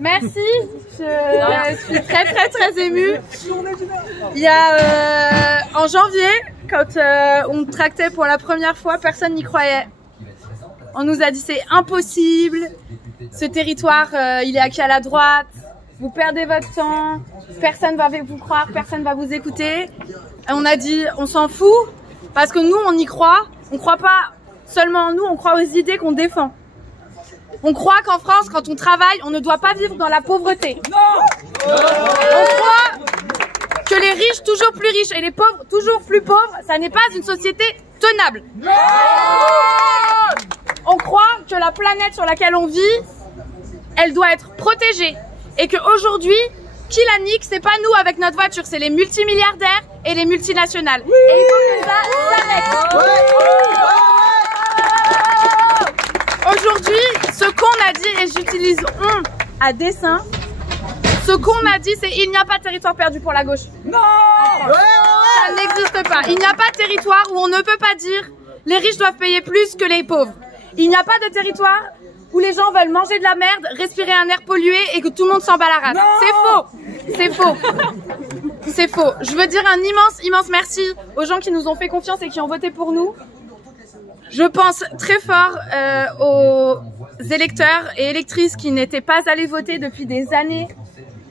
Merci, je suis très émue. Il y a en janvier, quand on tractait pour la première fois, personne n'y croyait. On nous a dit c'est impossible, ce territoire il est acquis à la droite, vous perdez votre temps, personne va vous croire, personne va vous écouter. Et on a dit on s'en fout, parce que nous on y croit, on croit pas seulement en nous, on croit aux idées qu'on défend. On croit qu'en France, quand on travaille, on ne doit pas vivre dans la pauvreté. On croit que les riches toujours plus riches et les pauvres toujours plus pauvres, ça n'est pas une société tenable. On croit que la planète sur laquelle on vit, elle doit être protégée. Et qu'aujourd'hui, qui la nique, c'est pas nous avec notre voiture, c'est les multimilliardaires et les multinationales. Et il faut que ça s'arrête. Aujourd'hui, ce qu'on a dit, et j'utilise on à dessein, ce qu'on a dit, c'est il n'y a pas de territoire perdu pour la gauche. Non! Ça n'existe pas. Il n'y a pas de territoire où on ne peut pas dire les riches doivent payer plus que les pauvres. Il n'y a pas de territoire où les gens veulent manger de la merde, respirer un air pollué et que tout le monde s'en bat la race. C'est faux. C'est faux. C'est faux. Je veux dire un immense merci aux gens qui nous ont fait confiance et qui ont voté pour nous. Je pense très fort aux électeurs et électrices qui n'étaient pas allés voter depuis des années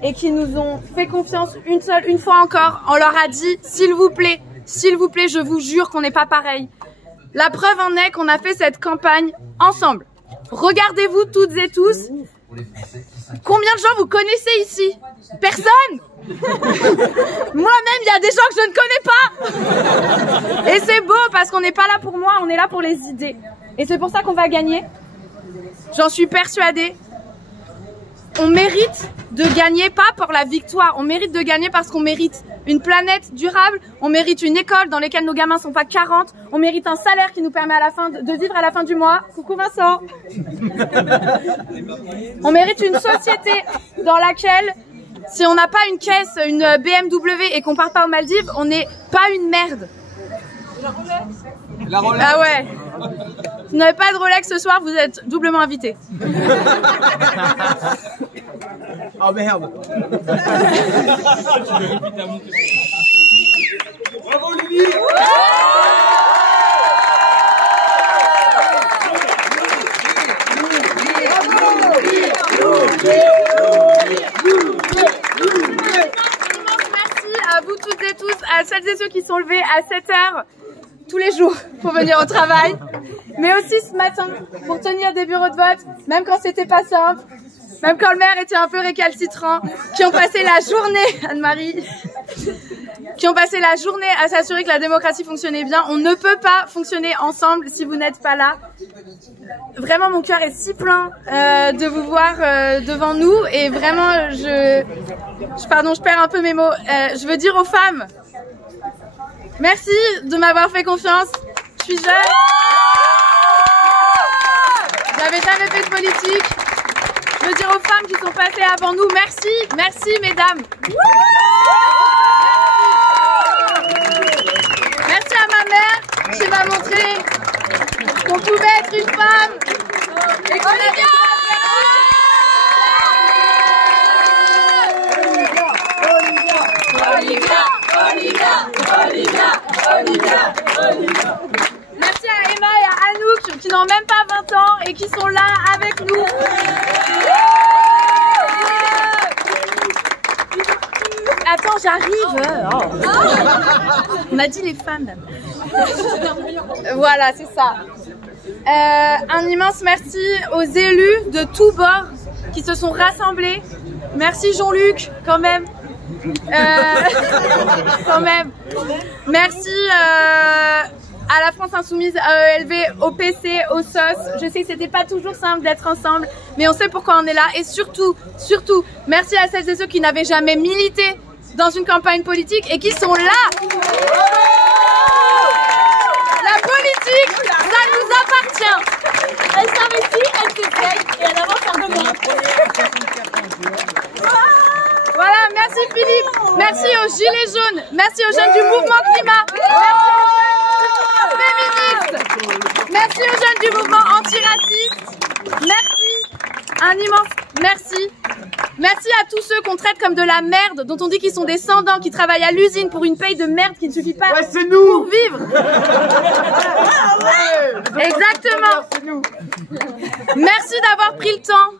et qui nous ont fait confiance une fois encore. On leur a dit s'il vous plaît, je vous jure qu'on n'est pas pareil. La preuve en est qu'on a fait cette campagne ensemble. Regardez-vous toutes et tous. Combien de gens vous connaissez ici? Personne. Moi-même, il y a des gens que je ne connais pas. Et c'est beau parce qu'on n'est pas là pour moi, on est là pour les idées. Et c'est pour ça qu'on va gagner. J'en suis persuadée. On mérite de gagner, pas pour la victoire. On mérite de gagner parce qu'on mérite une planète durable. On mérite une école dans laquelle nos gamins sont pas 40. On mérite un salaire qui nous permet à la fin de vivre à la fin du mois. Coucou Vincent. On mérite une société dans laquelle, si on n'a pas une caisse, une BMW et qu'on part pas aux Maldives, on n'est pas une merde. La Rolex. Ah ouais. Si vous n'avez pas de Rolex ce soir, vous êtes doublement invités. Oh merde. Bravo Lily. À vous toutes et tous, à celles et ceux qui sont levés à 7h tous les jours pour venir au travail, mais aussi ce matin pour tenir des bureaux de vote, même quand c'était pas simple, même quand le maire était un peu récalcitrant, qui ont passé la journée, Anne-Marie, qui ont passé la journée à s'assurer que la démocratie fonctionnait bien. On ne peut pas fonctionner ensemble si vous n'êtes pas là. Vraiment, mon cœur est si plein de vous voir devant nous et vraiment, pardon, je perds un peu mes mots. Je veux dire aux femmes, merci de m'avoir fait confiance. Je suis jeune. J'avais jamais fait de politique. Je veux dire aux femmes qui sont passées avant nous, merci, merci mesdames. Merci à ma mère qui m'a montré qu'on pouvait être une femme et qu'on est bien. Merci à Emma et à Anouk qui n'ont même pas 20 ans et qui sont là avec nous. Attends, j'arrive. On a dit les femmes. Voilà, c'est ça. Un immense merci aux élus de tous bords qui se sont rassemblés. Merci Jean-Luc, quand même. Quand même. Merci à la France Insoumise, à ELV, au PC, au SOS. Je sais que c'était pas toujours simple d'être ensemble, mais on sait pourquoi on est là. Et surtout, merci à celles et ceux qui n'avaient jamais milité dans une campagne politique et qui sont là. La politique, ça nous appartient. Elle s'investit, elle se gagne et elle avance un peu moins. Voilà, merci Philippe, merci aux Gilets jaunes, merci aux jeunes du mouvement climat, merci aux jeunes du mouvement féministe, merci aux jeunes du mouvement antiraciste, merci, un immense merci Merci à tous ceux qu'on traite comme de la merde, dont on dit qu'ils sont des sans-dents, qui travaillent à l'usine pour une paye de merde qui ne suffit pas pour vivre. Exactement. Merci d'avoir pris le temps.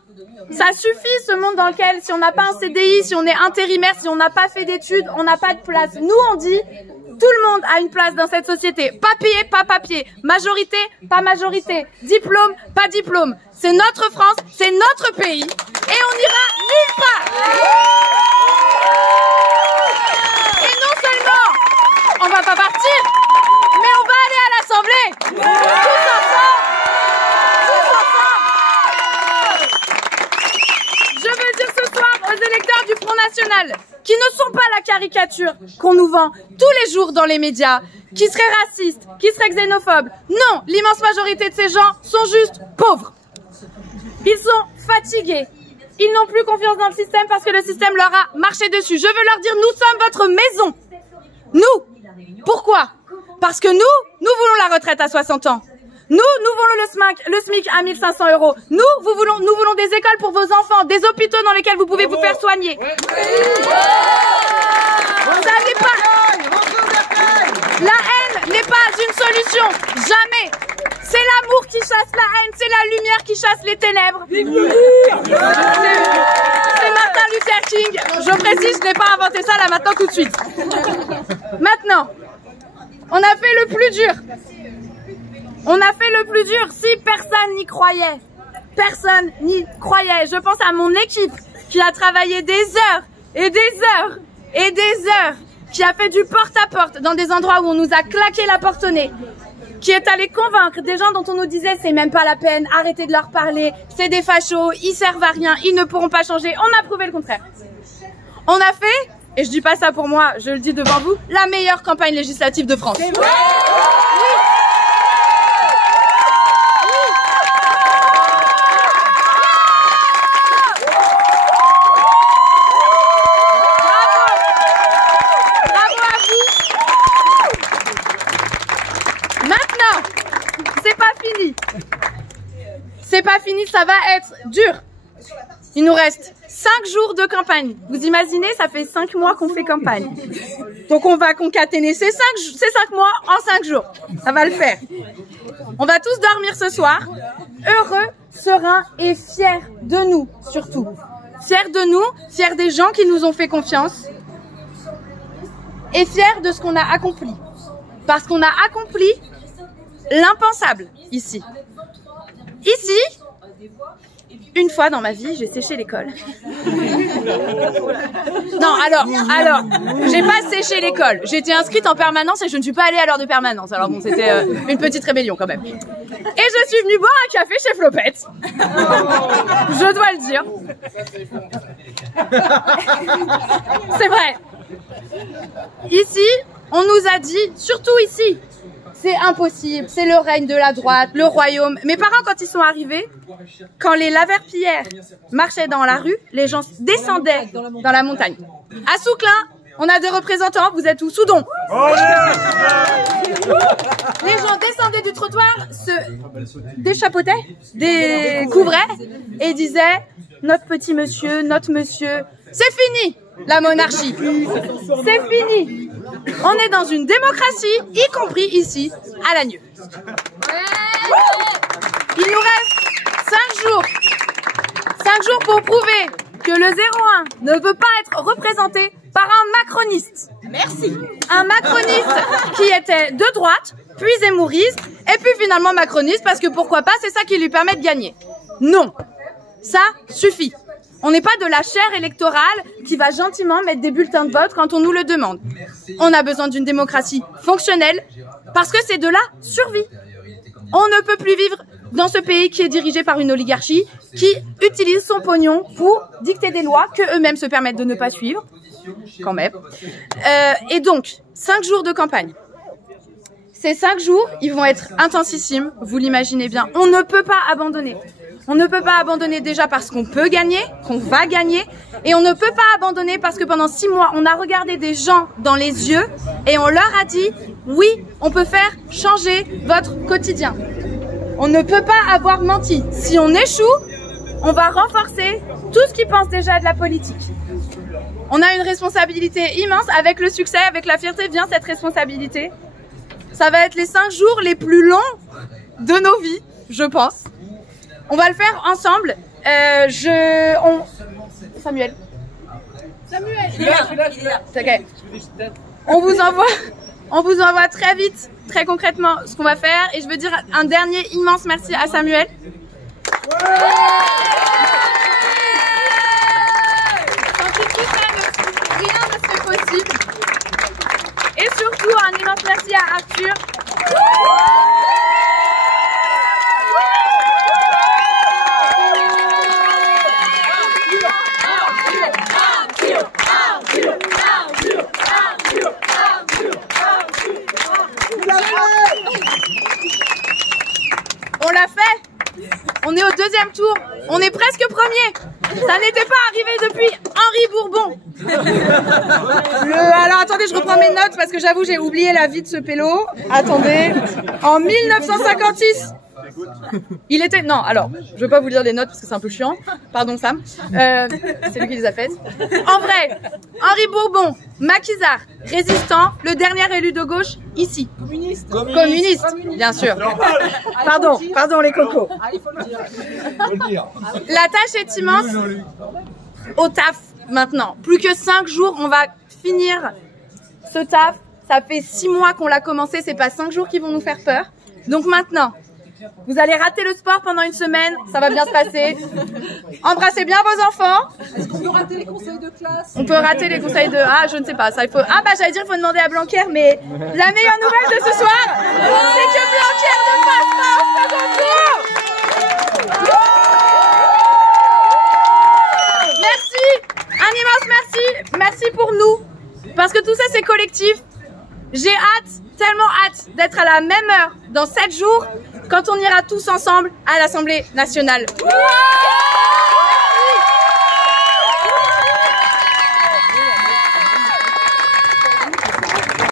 Ça suffit, ce monde dans lequel, si on n'a pas un CDI, si on est intérimaire, si on n'a pas fait d'études, on n'a pas de place. Nous, on dit, tout le monde a une place dans cette société. Papier, pas papier. Majorité, pas majorité. Diplôme, pas diplôme. C'est notre France, c'est notre pays. Et on n'ira nulle part. Et non seulement, on va pas partir, mais on va aller à l'Assemblée. Tous ensemble. Je veux dire ce soir aux électeurs du Front National, qui ne sont pas la caricature qu'on nous vend tous les jours dans les médias, qui seraient racistes, qui seraient xénophobes. Non, l'immense majorité de ces gens sont juste pauvres. Ils sont fatigués. Ils n'ont plus confiance dans le système parce que le système leur a marché dessus. Je veux leur dire, nous sommes votre maison. Nous. Pourquoi? Parce que nous voulons la retraite à 60 ans. Nous voulons le SMIC à 1 500 €. Nous voulons des écoles pour vos enfants, des hôpitaux dans lesquels vous pouvez vous faire soigner. Ça n'est pas... La haine n'est pas une solution. Jamais. C'est l'amour qui chasse la haine, c'est la lumière qui chasse les ténèbres. C'est Martin Luther King. Je précise, je n'ai pas inventé ça là maintenant tout de suite. Maintenant, on a fait le plus dur. On a fait le plus dur si personne n'y croyait. Personne n'y croyait. Je pense à mon équipe qui a travaillé des heures et des heures et des heures, qui a fait du porte-à-porte dans des endroits où on nous a claqué la porte au nez, qui est allé convaincre des gens dont on nous disait c'est même pas la peine, arrêtez de leur parler, c'est des fachos, ils servent à rien, ils ne pourront pas changer. On a prouvé le contraire. On a fait, et je dis pas ça pour moi, je le dis devant vous, la meilleure campagne législative de France. Oui. C'est pas fini, ça va être dur. Il nous reste 5 jours de campagne. Vous imaginez, ça fait 5 mois qu'on fait campagne. Donc on va concaténer ces 5 mois en 5 jours. Ça va le faire. On va tous dormir ce soir, heureux, sereins et fiers de nous, surtout. Fiers de nous, fiers des gens qui nous ont fait confiance. Et fiers de ce qu'on a accompli. Parce qu'on a accompli l'impensable ici. Ici, une fois dans ma vie, j'ai séché l'école. Non, alors, j'ai pas séché l'école. J'étais inscrite en permanence et je ne suis pas allée à l'heure de permanence. Alors bon, c'était une petite rébellion quand même. Et je suis venue boire un café chez Flopette. Je dois le dire. C'est vrai. Ici, on nous a dit, surtout ici, c'est impossible, c'est le règne de la droite, le royaume. Mes parents, quand ils sont arrivés, quand les laveurs-pillères marchaient dans la rue, les gens descendaient dans la montagne. À Souclin, on a des représentants, vous êtes où? Soudon. Les gens descendaient du trottoir, se déchapeautaient, découvraient et disaient « Notre petit monsieur, notre monsieur, c'est fini la monarchie, c'est fini. On est dans une démocratie, y compris ici, à Lagnieu. » Il nous reste 5 jours. 5 jours pour prouver que le 01 ne veut pas être représenté par un macroniste. Merci. Un macroniste qui était de droite, puis zémouriste, et puis finalement macroniste, parce que pourquoi pas, c'est ça qui lui permet de gagner. Non, ça suffit. On n'est pas de la chaire électorale qui va gentiment mettre des bulletins de vote quand on nous le demande. On a besoin d'une démocratie fonctionnelle, parce que c'est de la survie. On ne peut plus vivre dans ce pays qui est dirigé par une oligarchie qui utilise son pognon pour dicter des lois que eux-mêmes se permettent de ne pas suivre, quand même. Et donc, 5 jours de campagne. Ces 5 jours, ils vont être intensissimes, vous l'imaginez bien. On ne peut pas abandonner. On ne peut pas abandonner déjà parce qu'on peut gagner, qu'on va gagner, et on ne peut pas abandonner parce que pendant 6 mois, on a regardé des gens dans les yeux et on leur a dit « Oui, on peut faire changer votre quotidien ». On ne peut pas avoir menti. Si on échoue, on va renforcer tout ce qui pense déjà de la politique. On a une responsabilité immense. Avec le succès, avec la fierté vient cette responsabilité. Ça va être les 5 jours les plus longs de nos vies, je pense. On va le faire ensemble. Samuel. Okay. On vous envoie très vite, très concrètement ce qu'on va faire. Et je veux dire un dernier immense merci à Samuel. Sans tout ça, rien ne serait possible. Et surtout un immense merci à Arthur. On l'a fait. On est au 2e tour. On est presque premier. Ça n'était pas arrivé depuis Henri Bourbon. Alors attendez, je reprends mes notes parce que j'avoue j'ai oublié la vie de ce pélo. Attendez. En 1956. Il était... Non, alors, je vais pas vous lire les notes parce que c'est un peu chiant. Pardon Sam. C'est lui qui les a faites. En vrai, Henri Bourbon, maquisard, résistant, le dernier élu de gauche, ici. Communiste, bien sûr. Pardon les cocos. La tâche est immense. Au taf, maintenant. Plus que 5 jours, on va finir ce taf. Ça fait 6 mois qu'on l'a commencé, c'est pas 5 jours qui vont nous faire peur. Donc maintenant... Vous allez rater le sport pendant une semaine, ça va bien se passer. Embrassez bien vos enfants. Est-ce qu'on peut rater les conseils de classe? On peut rater les conseils de... Ah, je ne sais pas. Ça, il faut... Ah, bah j'allais dire, il faut demander à Blanquer, mais la meilleure nouvelle de ce soir, c'est que Blanquer ne passe pas au second tour. Merci, un immense merci. Merci pour nous, parce que tout ça, c'est collectif. J'ai hâte, tellement hâte d'être à la même heure dans 7 jours quand on ira tous ensemble à l'Assemblée nationale.